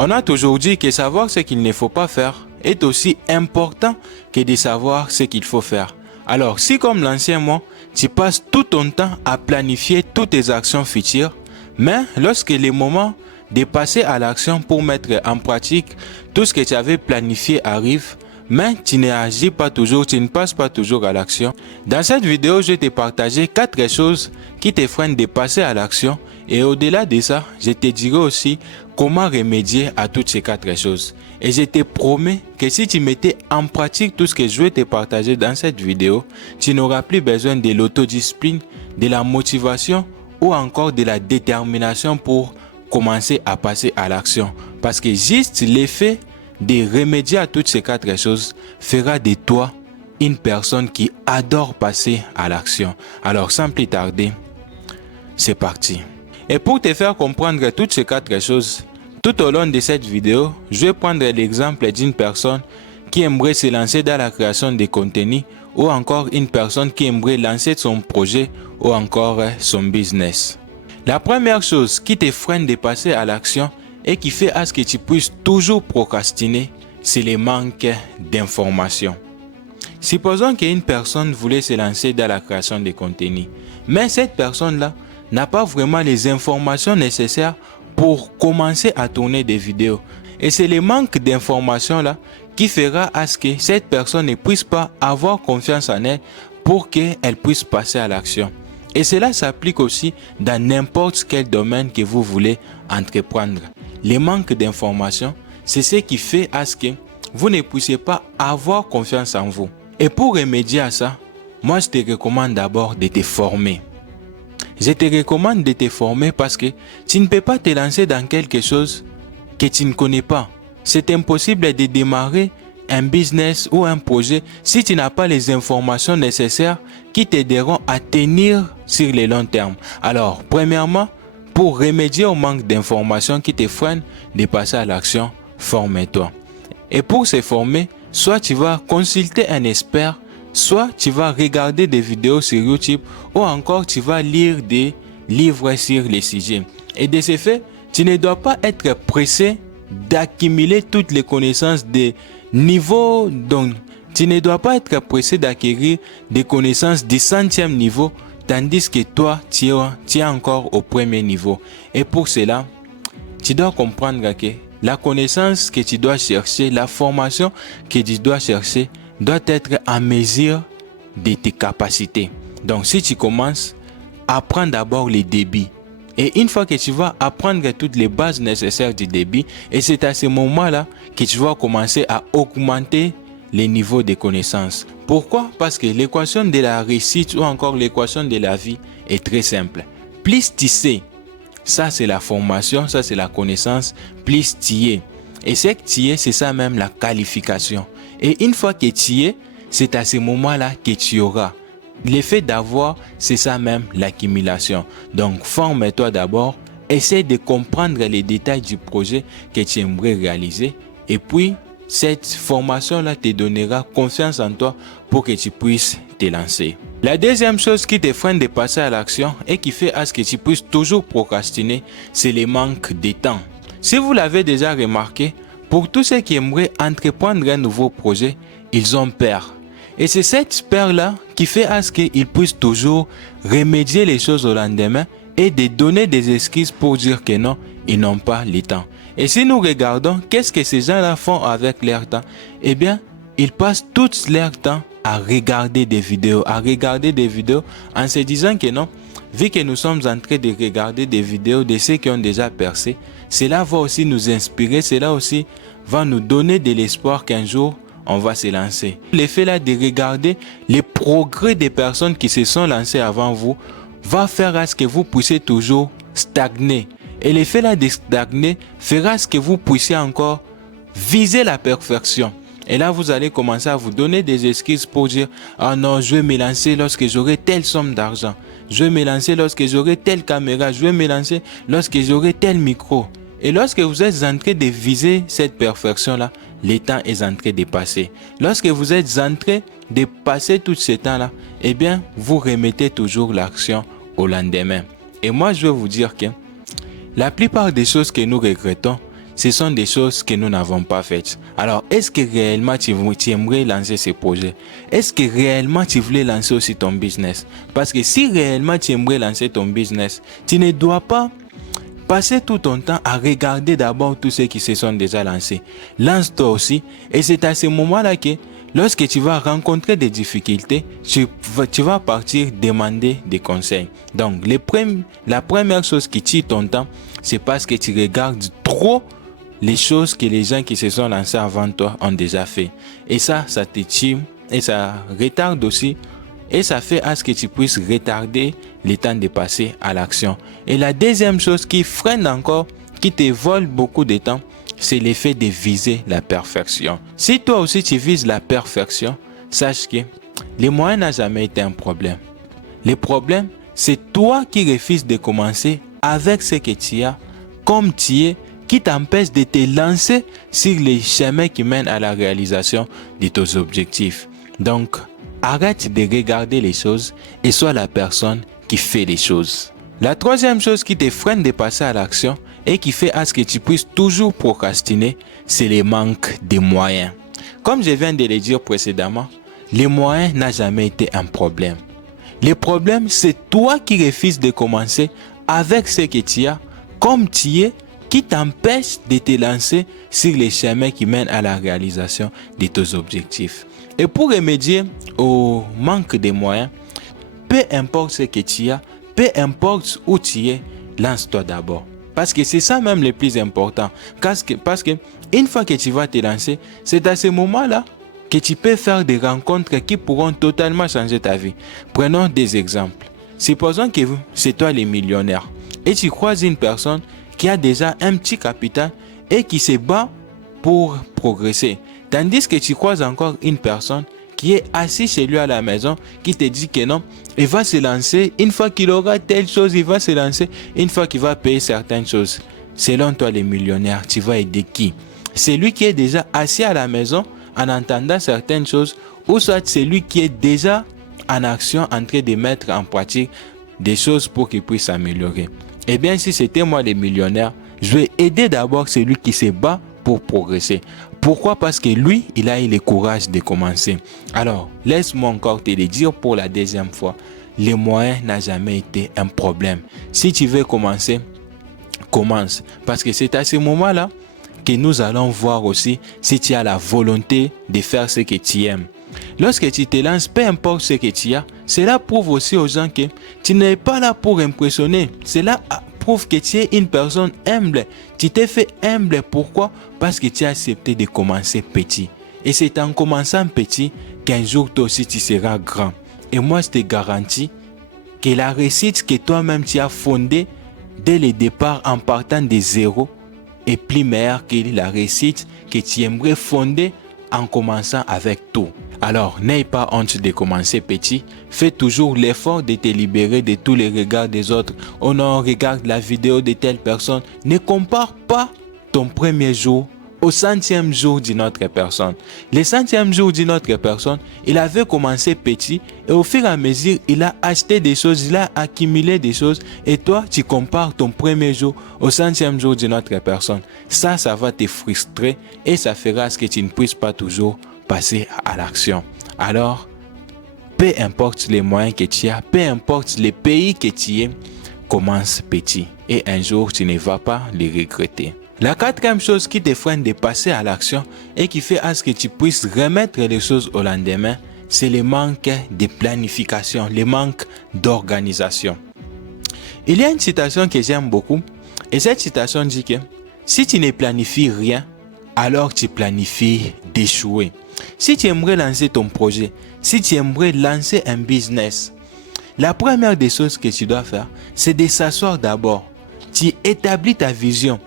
On a toujours dit que savoir ce qu'il ne faut pas faire est aussi important que de savoir ce qu'il faut faire. Alors, si comme l'ancien moi, tu passes tout ton temps à planifier toutes tes actions futures, mais lorsque le moment de passer à l'action pour mettre en pratique tout ce que tu avais planifié arrive, mais tu n'agis pas toujours, tu ne passes pas toujours à l'action. Dans cette vidéo, je vais te partager 4 choses qui te freinent de passer à l'action et au-delà de ça, je te dirai aussi comment remédier à toutes ces 4 choses. Et je te promets que si tu mettais en pratique tout ce que je vais te partager dans cette vidéo, tu n'auras plus besoin de l'autodiscipline, de la motivation ou encore de la détermination pour commencer à passer à l'action. Parce que juste l'effet de remédier à toutes ces 4 choses fera de toi une personne qui adore passer à l'action. Alors sans plus tarder, c'est parti. Et pour te faire comprendre toutes ces 4 choses, tout au long de cette vidéo, je vais prendre l'exemple d'une personne qui aimerait se lancer dans la création de contenu ou encore une personne qui aimerait lancer son projet ou encore son business. La première chose qui te freine de passer à l'action et qui fait à ce que tu puisses toujours procrastiner, c'est le manque d'informations. Supposons qu'une personne voulait se lancer dans la création de contenu, mais cette personne-là n'a pas vraiment les informations nécessaires pour commencer à tourner des vidéos. Et c'est le manque d'informations là qui fera à ce que cette personne ne puisse pas avoir confiance en elle pour qu'elle puisse passer à l'action. Et cela s'applique aussi dans n'importe quel domaine que vous voulez entreprendre. Le manque d'informations, c'est ce qui fait à ce que vous ne puissiez pas avoir confiance en vous. Et pour remédier à ça, moi je te recommande d'abord de te former. Je te recommande de te former parce que tu ne peux pas te lancer dans quelque chose que tu ne connais pas. C'est impossible de démarrer un business ou un projet si tu n'as pas les informations nécessaires qui t'aideront à tenir sur le long terme. Alors, premièrement, pour remédier au manque d'informations qui te freinent de passer à l'action, forme-toi. Et pour se former, soit tu vas consulter un expert, soit tu vas regarder des vidéos sur YouTube ou encore tu vas lire des livres sur les sujets. Et de ce fait, tu ne dois pas être pressé d'accumuler toutes les connaissances des niveaux. Donc, tu ne dois pas être pressé d'acquérir des connaissances du 100e niveau, tandis que toi, tu es encore au premier niveau. Et pour cela, tu dois comprendre que la connaissance que tu dois chercher, la formation que tu dois chercher, doit être à mesure de tes capacités. Donc, si tu commences, apprends d'abord les débits. Et une fois que tu vas apprendre toutes les bases nécessaires du débit, et c'est à ce moment-là que tu vas commencer à augmenter les niveaux de connaissances. Pourquoi? Parce que l'équation de la réussite ou encore l'équation de la vie est très simple. Plus tu sais, ça c'est la formation, ça c'est la connaissance, plus tu y es. Et ce que tu y es, c'est ça même la qualification. Et une fois que tu y es, c'est à ce moment-là que tu auras. L'effet d'avoir, c'est ça même l'accumulation. Donc, forme-toi d'abord, essaie de comprendre les détails du projet que tu aimerais réaliser. Et puis, cette formation-là te donnera confiance en toi pour que tu puisses te lancer. La deuxième chose qui te freine de passer à l'action et qui fait à ce que tu puisses toujours procrastiner, c'est le manque de temps. Si vous l'avez déjà remarqué, pour tous ceux qui aimeraient entreprendre un nouveau projet, ils ont peur. Et c'est cette peur-là qui fait à ce qu'ils puissent toujours remédier les choses au lendemain et de donner des excuses pour dire que non, ils n'ont pas le temps. Et si nous regardons, qu'est-ce que ces gens-là font avec leur temps? Eh bien, ils passent tout leur temps à regarder des vidéos, en se disant que non, vu que nous sommes en train de regarder des vidéos de ceux qui ont déjà percé, cela va aussi nous inspirer, cela aussi va nous donner de l'espoir qu'un jour, on va se lancer. L'effet là de regarder les progrès des personnes qui se sont lancées avant vous va faire à ce que vous puissiez toujours stagner. Et l'effet là de stagner fera à ce que vous puissiez encore viser la perfection. Et là, vous allez commencer à vous donner des excuses pour dire « Ah non, je vais me lancer lorsque j'aurai telle somme d'argent. Je vais me lancer lorsque j'aurai telle caméra. Je vais me lancer lorsque j'aurai tel micro. » Et lorsque vous êtes en train de viser cette perfection-là, le temps est en train de passer. Lorsque vous êtes en train de passer tout ce temps-là, eh bien, vous remettez toujours l'action au lendemain. Et moi, je veux vous dire que la plupart des choses que nous regrettons, ce sont des choses que nous n'avons pas faites. Alors, est-ce que réellement tu aimerais lancer ce projet? Est-ce que réellement tu voulais lancer aussi ton business? Parce que si réellement tu aimerais lancer ton business, tu ne dois pas passer tout ton temps à regarder d'abord tous ceux qui se sont déjà lancés. Lance-toi aussi, et c'est à ce moment-là que lorsque tu vas rencontrer des difficultés, tu vas partir demander des conseils. Donc, la première chose qui tue ton temps, c'est parce que tu regardes trop les choses que les gens qui se sont lancés avant toi ont déjà fait. Et ça te tue et ça retarde aussi. Et ça fait à ce que tu puisses retarder le temps de passer à l'action. Et la deuxième chose qui freine encore, qui te vole beaucoup de temps, c'est l'effet de viser la perfection. Si toi aussi tu vises la perfection, sache que les moyens n'ont jamais été un problème. Le problème, c'est toi qui refuses de commencer avec ce que tu as, comme tu es, qui t'empêche de te lancer sur les chemins qui mènent à la réalisation de tes objectifs. Donc, arrête de regarder les choses et sois la personne qui fait les choses. La troisième chose qui te freine de passer à l'action et qui fait à ce que tu puisses toujours procrastiner, c'est le manque de moyens. Comme je viens de le dire précédemment, les moyens n'ont jamais été un problème. Le problème, c'est toi qui refuses de commencer avec ce que tu as, comme tu es, qui t'empêche de te lancer sur les chemins qui mènent à la réalisation de tes objectifs. Et pour remédier au manque de moyens, peu importe ce que tu as, peu importe où tu es, lance-toi d'abord. Parce que c'est ça même le plus important. Parce que une fois que tu vas te lancer, c'est à ce moment-là que tu peux faire des rencontres qui pourront totalement changer ta vie. Prenons des exemples. Supposons que c'est toi le millionnaire et tu croises une personne qui a déjà un petit capital et qui se bat pour progresser. Tandis que tu croises encore une personne qui est assise chez lui à la maison, qui te dit que non, il va se lancer, une fois qu'il aura telle chose, il va se lancer, une fois qu'il va payer certaines choses. Selon toi, les millionnaires, tu vas aider qui? C'est lui qui est déjà assis à la maison en entendant certaines choses, ou soit c'est lui qui est déjà en action, en train de mettre en pratique des choses pour qu'il puisse s'améliorer. Eh bien, si c'était moi le millionnaire, je vais aider d'abord celui qui se bat pour progresser. Pourquoi? Parce que lui, il a eu le courage de commencer. Alors, laisse-moi encore te le dire pour la deuxième fois. Les moyens n'ont jamais été un problème. Si tu veux commencer, commence. Parce que c'est à ce moment-là que nous allons voir aussi si tu as la volonté de faire ce que tu aimes. Lorsque tu te lances, peu importe ce que tu as, cela prouve aussi aux gens que tu n'es pas là pour impressionner. Cela prouve que tu es une personne humble. Tu t'es fait humble. Pourquoi? Parce que tu as accepté de commencer petit. Et c'est en commençant petit qu'un jour toi aussi tu seras grand. Et moi je te garantis que la réussite que toi-même tu as fondée dès le départ en partant de zéro est plus meilleure que la réussite que tu aimerais fonder en commençant avec tout. Alors, n'aie pas honte de commencer petit. Fais toujours l'effort de te libérer de tous les regards des autres. Oh non, regarde la vidéo de telle personne. Ne compare pas ton premier jour au 100e jour d'une autre personne. Le 100e jour d'une autre personne, il avait commencé petit et au fur et à mesure, il a acheté des choses, il a accumulé des choses et toi, tu compares ton premier jour au 100e jour d'une autre personne. Ça va te frustrer et ça fera ce que tu ne puisses pas toujours passer à l'action. Alors, peu importe les moyens que tu as, peu importe les pays que tu es, commence petit et un jour, tu ne vas pas les regretter. La quatrième chose qui te freine de passer à l'action et qui fait à ce que tu puisses remettre les choses au lendemain, c'est le manque de planification, le manque d'organisation. Il y a une citation que j'aime beaucoup et cette citation dit que si tu ne planifies rien, alors tu planifies d'échouer. Si tu aimerais lancer ton projet, si tu aimerais lancer un business, la première des choses que tu dois faire, c'est de s'asseoir d'abord. Tu établis ta vision.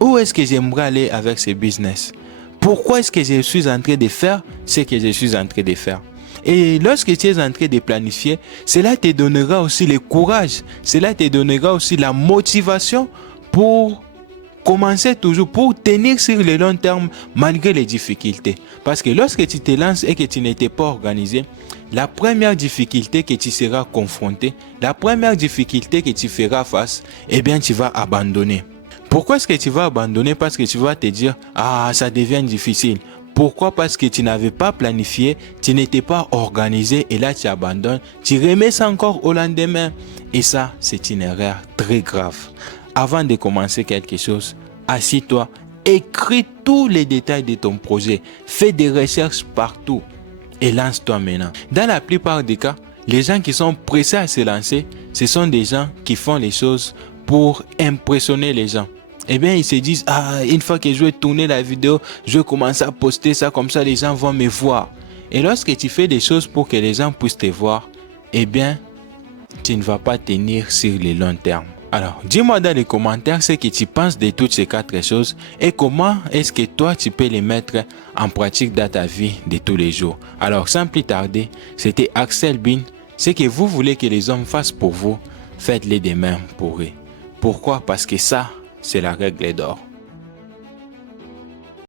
Où est-ce que j'aimerais aller avec ce business? Pourquoi est-ce que je suis en train de faire ce que je suis en train de faire? Et lorsque tu es en train de planifier, cela te donnera aussi le courage, cela te donnera aussi la motivation pour commencer toujours, pour tenir sur le long terme malgré les difficultés. Parce que lorsque tu te lances et que tu n'étais pas organisé, la première difficulté que tu seras confronté, la première difficulté que tu feras face, eh bien tu vas abandonner. Pourquoi est-ce que tu vas abandonner? Parce que tu vas te dire, ah, ça devient difficile. Pourquoi? Parce que tu n'avais pas planifié, tu n'étais pas organisé et là tu abandonnes, tu remets ça encore au lendemain. Et ça, c'est une erreur très grave. Avant de commencer quelque chose, assis-toi, écris tous les détails de ton projet, fais des recherches partout et lance-toi maintenant. Dans la plupart des cas, les gens qui sont pressés à se lancer, ce sont des gens qui font les choses pour impressionner les gens. Eh bien, ils se disent, ah, une fois que je vais tourner la vidéo, je vais commencer à poster ça, comme ça les gens vont me voir. Et lorsque tu fais des choses pour que les gens puissent te voir, eh bien, tu ne vas pas tenir sur le long terme. Alors, dis-moi dans les commentaires ce que tu penses de toutes ces 4 choses et comment est-ce que toi tu peux les mettre en pratique dans ta vie de tous les jours. Alors, sans plus tarder, c'était Axel Bin. Ce que vous voulez que les hommes fassent pour vous, faites-les de même pour eux. Pourquoi? Parce que ça, c'est la règle d'or.